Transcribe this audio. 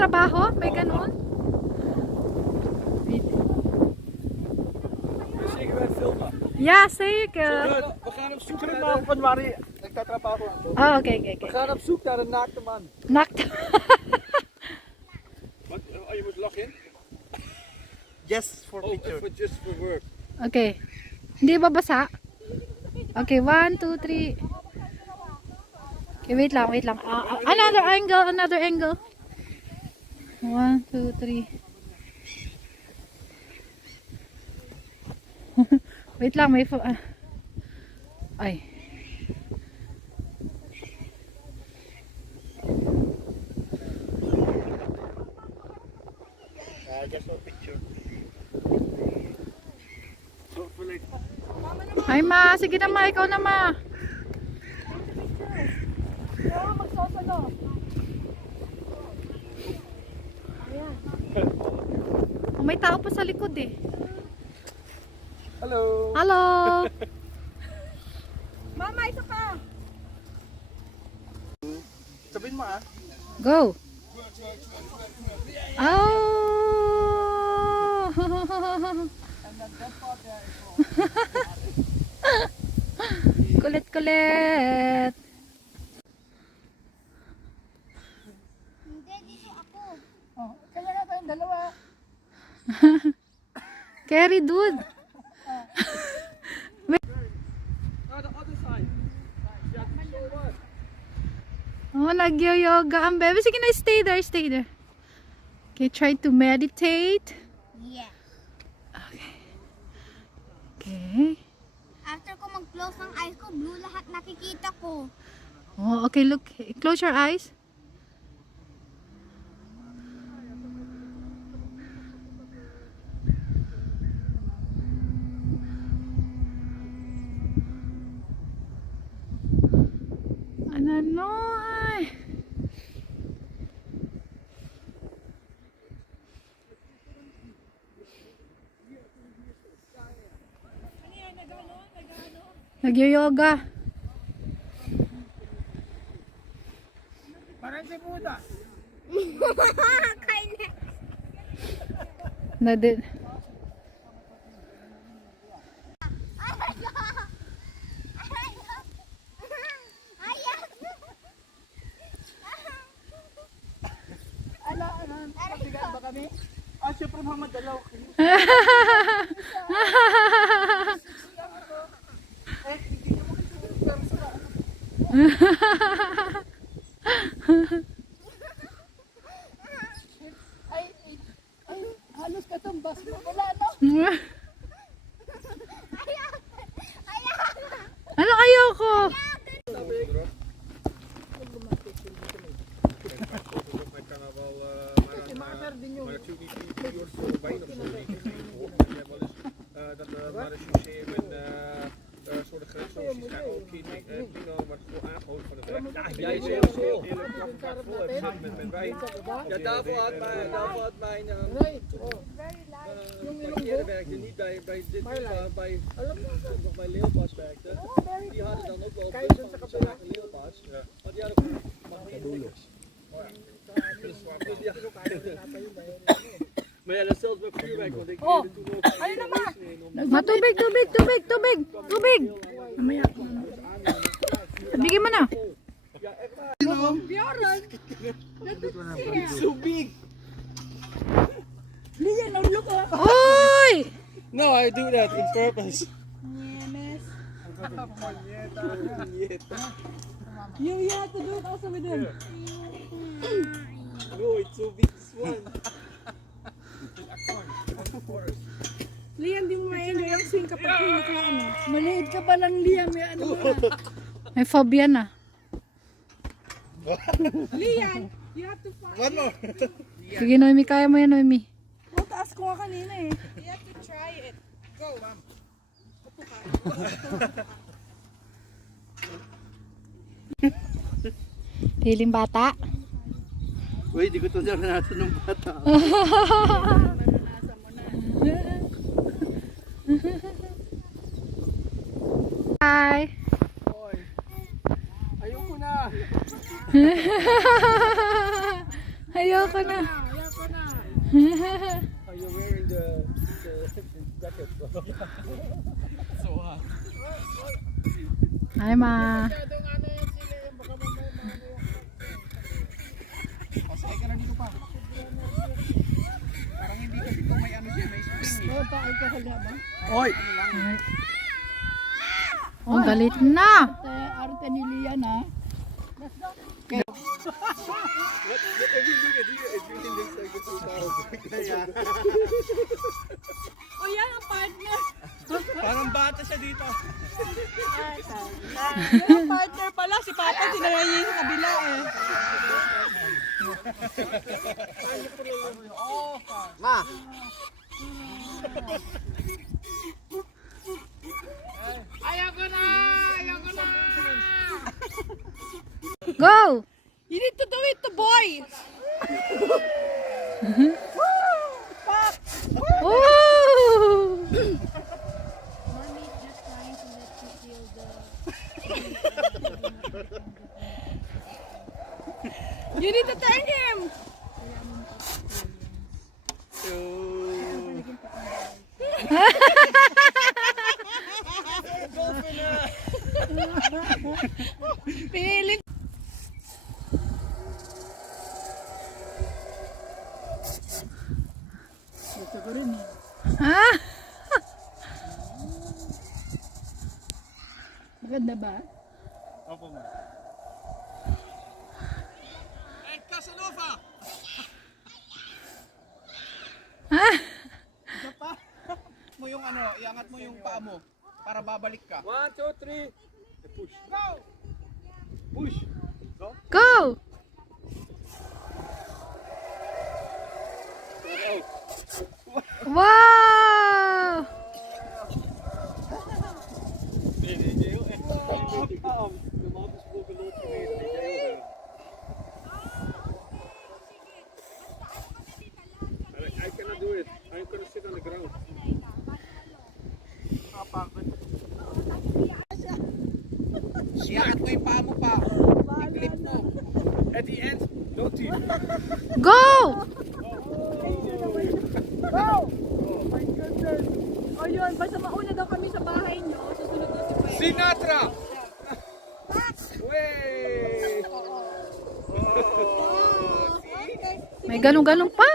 trabaho? May ganun? Ja, zeker. We gaan op zoek naar van waar hij nagtatrabaho. Oh, oké. We gaan op zoek naar een naakte man. Nakt. What? Oh, you would log in? Yes, for Oh, picture. just for work. Okay. Hindi babasa? Okay, 1, 2, 3. Okay, wait lang. Another angle. 1, 2, 3. Wait lang, may ay. Just for picture. Ay ma, sige na ma, ikaw na ma. Oh, may tao pa sa likod eh. Hello. Hello. Mama, isa pa. Sabihin mo ah. Go. Oh. Kulit. Hindi, dito ako. Oh, kaya na tayong dalawa. Carry dude. Oh, the other side. Yeah, so what? Oh, nag-yoga ang bebe. Sige na, stay there. Okay, try to meditate. Yeah. Okay. After ko mag-close ng eyes ko, blue lahat nakikita ko. Oh, okay, look. Close your eyes. Ano? Nag-yoga. Parang si Buddha. Kaya Na din. Patigan ba kami? Ah, syempre Muhammad Dalaw. Halos katumbas mo. Wala no? Ano ayoko? Dat de marechaussee en soort grensstoties graag ook een keer Pino wordt gewoon aangehouden van de weg. Ja, jij is heel eerlijk elkaar vol hebben zitten met wijn. Ja, daarvoor had mijn eerder werkte niet bij dit, maar nog bij Leeuwpas werkte. Die hadden dan ook wel een Leeuwpas. Maar die hadden ook magneetdrukkers. Dus ja. Maar ja, dat is zelfs bij vuurwerk, want ik leerde toen ook Ma, tubig. Mamaya. Bigyan mo na. So big. Oy! No, I do that on purpose. You have to do it also with him. No, it's so big, this one. Liam, di mo ma-enjoy ang swing kapag hindi ka ano. Maliit ka pa lang, Liam. May ano ka. May phobia na. Liam, you have to find. One more. Sige, Noemi. Kaya mo yan, Noemi. Oh, taas ko nga kanina eh. You have to try it. Go. Piling bata. Uy, di ko ito dyan natin ng bata. Hi. Ayoko na. Ayoko na. Are you wearing the jacket? So hot. Hi, ma. Pasay ka na dito pa. Parang hindi ka dito may ano siya, may spring. Oh, pa alcohol na ba? Oy! Oh, galit na. Arte ni Lian ha. O yan ang partner. Parang bata siya dito. Yung partner pala, si Papa sinarayin sa kabila eh. Ma! Go! You need to do it to boy. Oh! You need to turn him. Pinilit. Ito ko rin eh. Ah! Maganda ba? Opo, ma. And Casanova! Ah! Isa pa. Mo yung ano, iangat mo yung paa mo para babalik ka. 1, 2, 3. Push. Go! Push. Go! Wow! I cannot do it. I'm gonna sit on the ground. Iangat mo yung paa mo pa. I-clip mo. At the end, no teeth. Go! O yun, basta mauna daw kami sa bahay nyo, susunod na si Pwede. Sinatra! Way! May galong-galong pa.